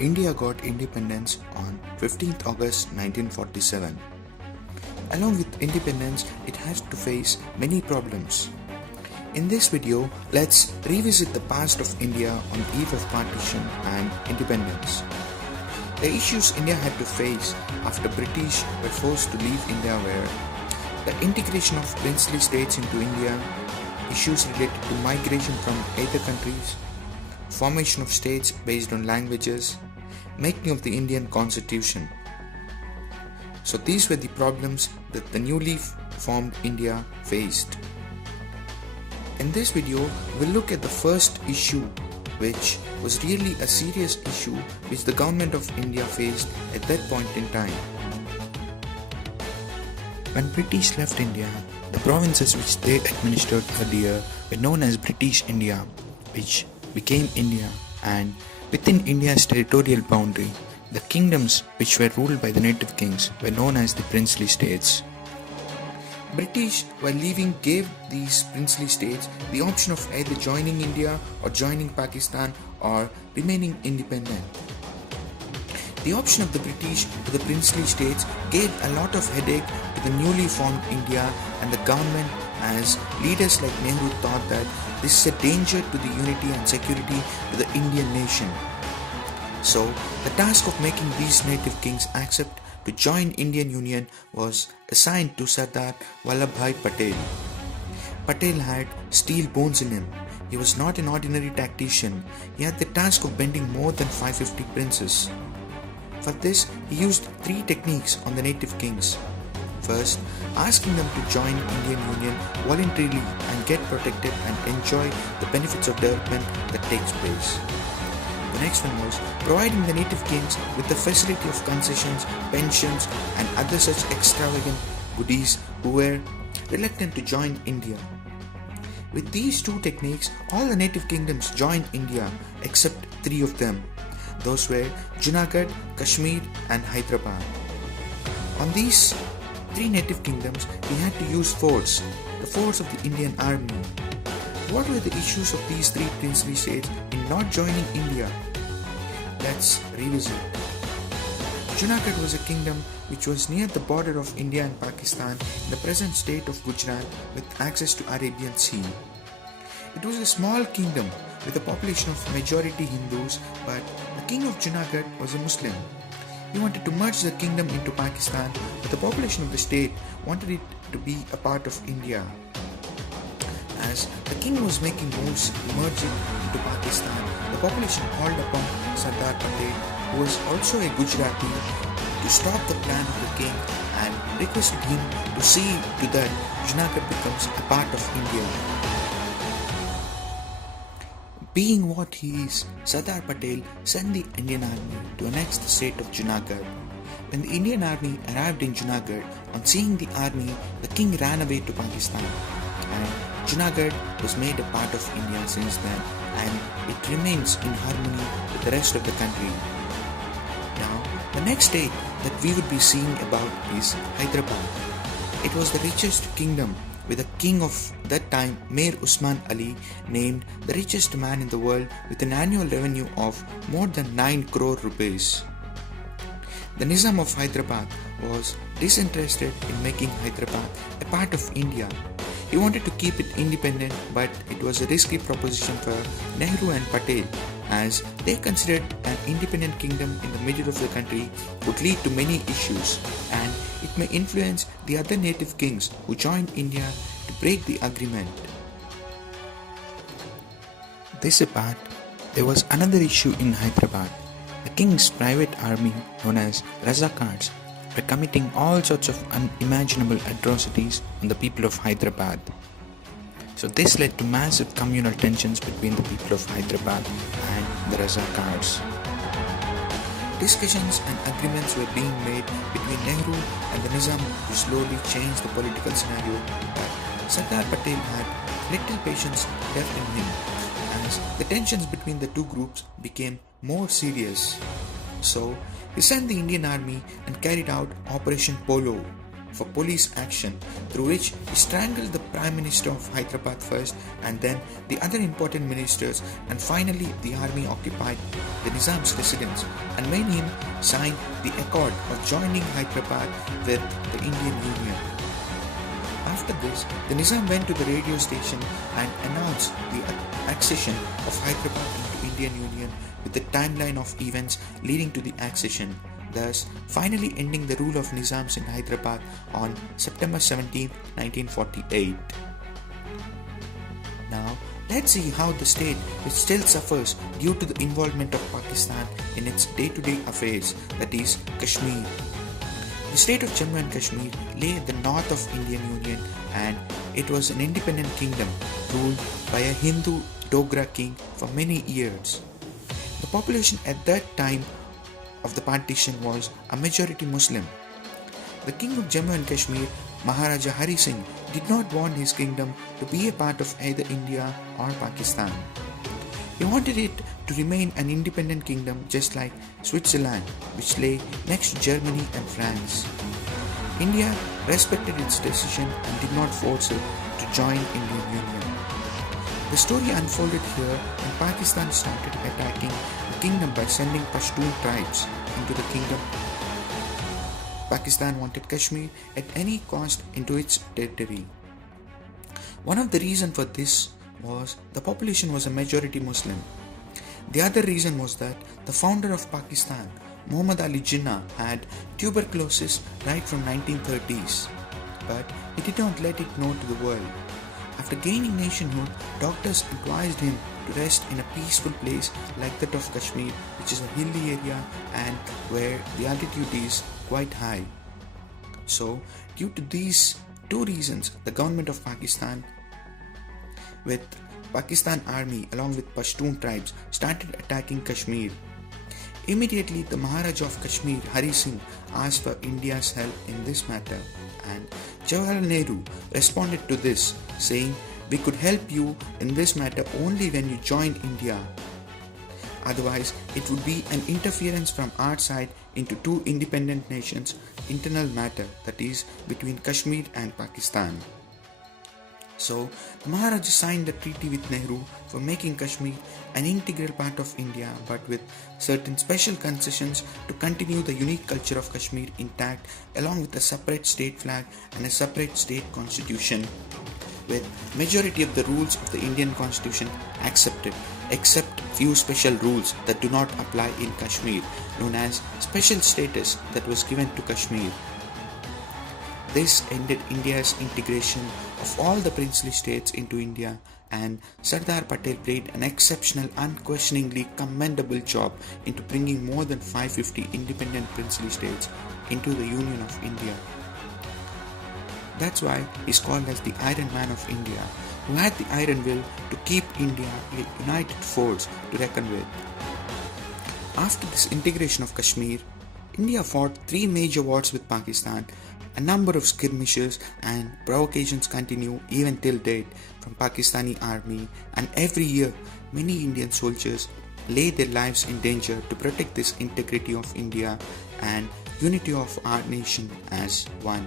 India got independence on 15th August 1947. Along with independence, it had to face many problems. In this video, let's revisit the past of India on the eve of partition and independence. The issues India had to face after British were forced to leave India were the integration of princely states into India, issues related to migration from other countries, formation of states based on languages, making of the Indian Constitution. So these were the problems that the newly formed India faced. In this video, we'll look at the first issue, which was really a serious issue which the government of India faced at that point in time. When British left India, the provinces which they administered earlier were known as British India, which became India, and within India's territorial boundary, the kingdoms which were ruled by the native kings were known as the princely states. British, while leaving, gave these princely states the option of either joining India or joining Pakistan or remaining independent. The option of the British to the princely states gave a lot of headache to the newly formed India and the government, as leaders like Nehru thought that this is a danger to the unity and security to the Indian nation. So, the task of making these native kings accept to join Indian Union was assigned to Sardar Vallabhbhai Patel. Patel had steel bones in him. He was not an ordinary tactician. He had the task of bending more than 550 princes. For this, he used three techniques on the native kings. First, asking them to join Indian Union voluntarily and get protected and enjoy the benefits of development that takes place. The next one was providing the native kings with the facility of concessions, pensions and other such extravagant goodies who were reluctant to join India. With these two techniques, all the native kingdoms joined India except three of them. Those were Junagadh, Kashmir and Hyderabad. On these three native kingdoms, we had to use forts, the forts of the Indian army. What were the issues of these three princely states in not joining India? Let's revisit. Junagadh was a kingdom which was near the border of India and Pakistan in the present state of Gujarat with access to Arabian Sea. It was a small kingdom with a population of majority Hindus, but the king of Junagadh was a Muslim. He wanted to merge the kingdom into Pakistan, but the population of the state wanted it to be a part of India. As the king was making moves to merge it into Pakistan, the population called upon Sardar Patel, who was also a Gujarati, to stop the plan of the king and requested him to see to that Junagadh becomes a part of India. Being what he is, Sardar Patel sent the Indian army to annex the state of Junagadh. When the Indian army arrived in Junagadh, on seeing the army, the king ran away to Pakistan, and Junagadh was made a part of India since then, and it remains in harmony with the rest of the country. Now, the next state that we would be seeing about is Hyderabad. It was the richest kingdom, with a king of that time, Mir Usman Ali, named the richest man in the world with an annual revenue of more than 9 crore rupees. The Nizam of Hyderabad was disinterested in making Hyderabad a part of India. He wanted to keep it independent, but it was a risky proposition for Nehru and Patel, as they considered an independent kingdom in the middle of the country would lead to many issues, and it may influence the other native kings who joined India to break the agreement. This apart, there was another issue in Hyderabad. The king's private army, known as Razakars, were committing all sorts of unimaginable atrocities on the people of Hyderabad. So this led to massive communal tensions between the people of Hyderabad and the Razakars. Discussions and agreements were being made between Nehru and the Nizam to slowly change the political scenario, but Sardar Patel had little patience left in him, as the tensions between the two groups became more serious. So, he sent the Indian army and carried out Operation Polo. for police action, through which he strangled the Prime Minister of Hyderabad first and then the other important ministers, and finally the army occupied the Nizam's residence and made him sign the accord of joining Hyderabad with the Indian Union. After this, the Nizam went to the radio station and announced the accession of Hyderabad into Indian Union with the timeline of events leading to the accession, thus finally ending the rule of Nizams in Hyderabad on September 17, 1948. Now, let's see how the state, which still suffers due to the involvement of Pakistan in its day-to-day affairs, that is Kashmir. The state of Jammu and Kashmir lay at the north of Indian Union, and it was an independent kingdom ruled by a Hindu Dogra king for many years. The population at that time of the partition was a majority Muslim. The king of Jammu and Kashmir, Maharaja Hari Singh, did not want his kingdom to be a part of either India or Pakistan. He wanted it to remain an independent kingdom just like Switzerland, which lay next to Germany and France. India respected its decision and did not force it to join Indian Union. The story unfolded here when Pakistan started attacking the kingdom by sending Pashtun tribes into the kingdom. Pakistan wanted Kashmir at any cost into its territory. One of the reasons for this was the population was a majority Muslim. The other reason was that the founder of Pakistan, Muhammad Ali Jinnah, had tuberculosis right from 1930s, but he did not let it known to the world. After gaining nationhood, doctors advised him to rest in a peaceful place like that of Kashmir, which is a hilly area and where the altitude is quite high. So, due to these two reasons, the government of Pakistan with Pakistan army along with Pashtun tribes started attacking Kashmir. Immediately, the Maharaja of Kashmir, Hari Singh, asked for India's help in this matter, and Jawaharlal Nehru responded to this, saying, "We could help you in this matter only when you join India. Otherwise, it would be an interference from our side into two independent nations' internal matter, that is, between Kashmir and Pakistan." So, the Maharaja signed a treaty with Nehru for making Kashmir an integral part of India, but with certain special concessions to continue the unique culture of Kashmir intact, along with a separate state flag and a separate state constitution, with majority of the rules of the Indian constitution accepted, except few special rules that do not apply in Kashmir, known as special status that was given to Kashmir. This ended India's integration of all the princely states into India, and Sardar Patel played an exceptional, unquestioningly commendable job into bringing more than 550 independent princely states into the Union of India. That's why he's called as the Iron Man of India, who had the iron will to keep India a united force to reckon with. After this integration of Kashmir, India fought 3 major wars with Pakistan. A number of skirmishes and provocations continue even till date from Pakistani army, and every year many Indian soldiers lay their lives in danger to protect this integrity of India and unity of our nation as one.